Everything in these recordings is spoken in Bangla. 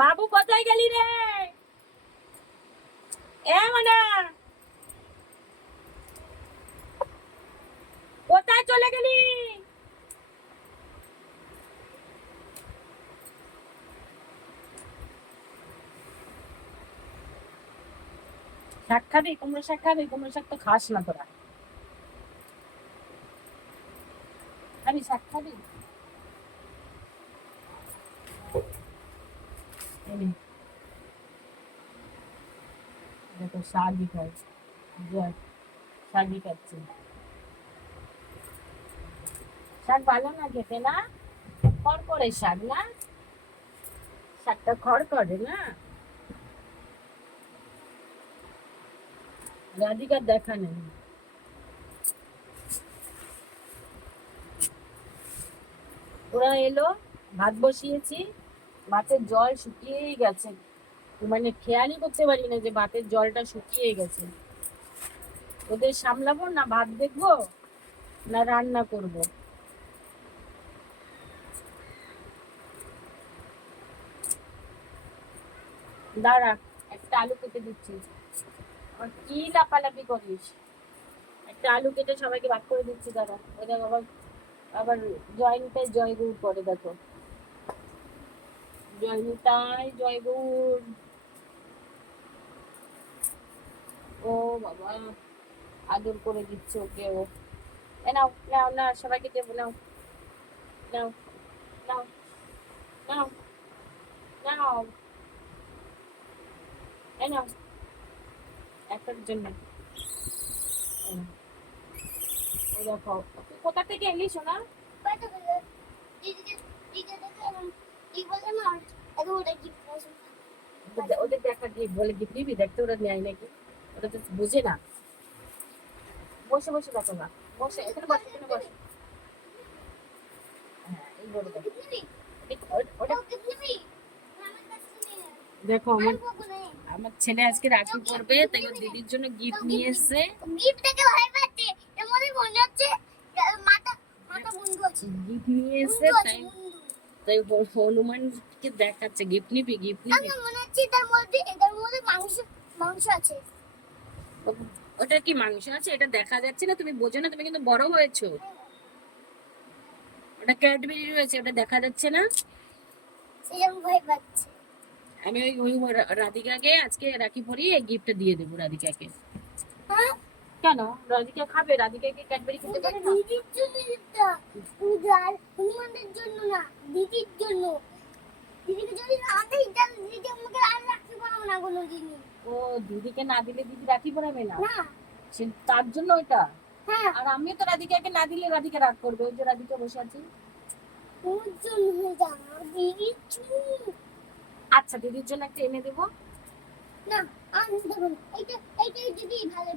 বাবু, কোথায় গেলি রে? এ কোথায় চলে গেলি? শাক খাবি? কুমড়ো শাক খাবি? কুমড়ো শাক তো খাস না তোরা। খাবি, শাক খাবি এই নে। দেখো খাচ্ছে শাক ভালো না খেতে না খড় করে না শাকটা খড় করে না রাধিকার দেখা নেই ওরা এলো ভাত বসিয়েছি ভাতের জল শুকিয়েই গেছে। মানে খেয়ালই করতে পারি না যে ভাতের জলটা শুকিয়ে গেছে। ওদের সামলাবো না, ভাত দেখব না রান্না করব? দাঁড়া, একটা আলু কেটে দিচ্ছি। কি লাপালাপি করিস? একটা আলু কেটে সবাইকে ভাগ করে দিচ্ছি, দাঁড়া। ওই দেখ, আবার আবার জয়নিতায় জয় গৌর করে, দেখো। জয়নিতায় জয় গৌর ও বাবা আদর করে দিচ্ছে ওকে ও নাও নাও না সবাইকে দেবো নাও নাও নাও নাও নাও এই নাও একটার জন্য কোথা থেকে এলি সোনা ওদের- দেখা বলে গিফট দেখতে ওরা নেয় নাকি? ওরা তো বুঝে না। বসে বসে দেখো না। বসে এখানে বসে এখানে বসে। হ্যাঁ দেখো আমার আমার ছেলে আজকে রাখি পড়বে তাই ওর দিদির জন্য গিফট নিয়ে এসেছে। গিফট নিয়ে এসেছে তাই তাই হনুমানকে দেখাচ্ছে গিফট নিবি গিফট নিবি। মাংস আছে। ওটা কি মাংস আছে? এটা দেখা যাচ্ছে না তুমি বোঝো না তুমি কিন্তু বড় হয়েছো। ওটা ক্যাডবেরি রয়েছে ওটা দেখা যাচ্ছে না। সেরকম ভয় পাচ্ছে। আমি ওই ওই রাধিকাকে আজকে রাখি পরিয়ে এই গিফটটা দিয়ে দেবো রাধিকাকে। কেন? রাধিকা খাবে রাধিকাকে ক্যাডবেরি খেতে পারে না দিদির জন্য পূজার হনুমানের জন্য না দিদির জন্য। দিদিকে যদি না দেই তাহলে দিদি আমাকে আর রাখতে পারব না কোনোদিনই। ও দিদিকে না দিলে দিদি রাখি পরাবে না না। সে তার জন্য ওটা হ্যাঁ। আর আমি তো রাধিকাকে না দিলে রাধিকা রাগ করবে ওই যে রাধিকা বসে আছে। ওর জন্য দিদির জন্য। আচ্ছা দিদির জন্য একটা এনে দেবো। না আমি দেখুন এইটা এইটাই দিদি ভালো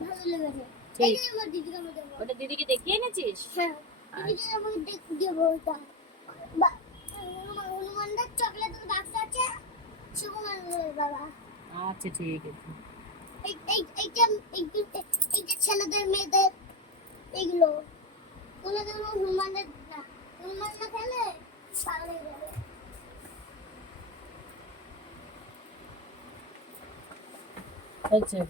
ভালো লেগেছে এইটাই আমার দিদিকে আমি দেবো ওটা দিদিকে দেখিয়ে এনেছিস? হ্যাঁ দিদিকে আমি দেবো ওটা বা- চকলেটের বাক্স আছে শুভঙ্করের বাবা। আচ্ছা ঠিক আছে। এই এই এইটা এইটা ছেলেদের মেয়েদের এগুলো ওনাদের হনুমানের না হনুমান না খেলে পাগল হয়ে যাবে। 再见。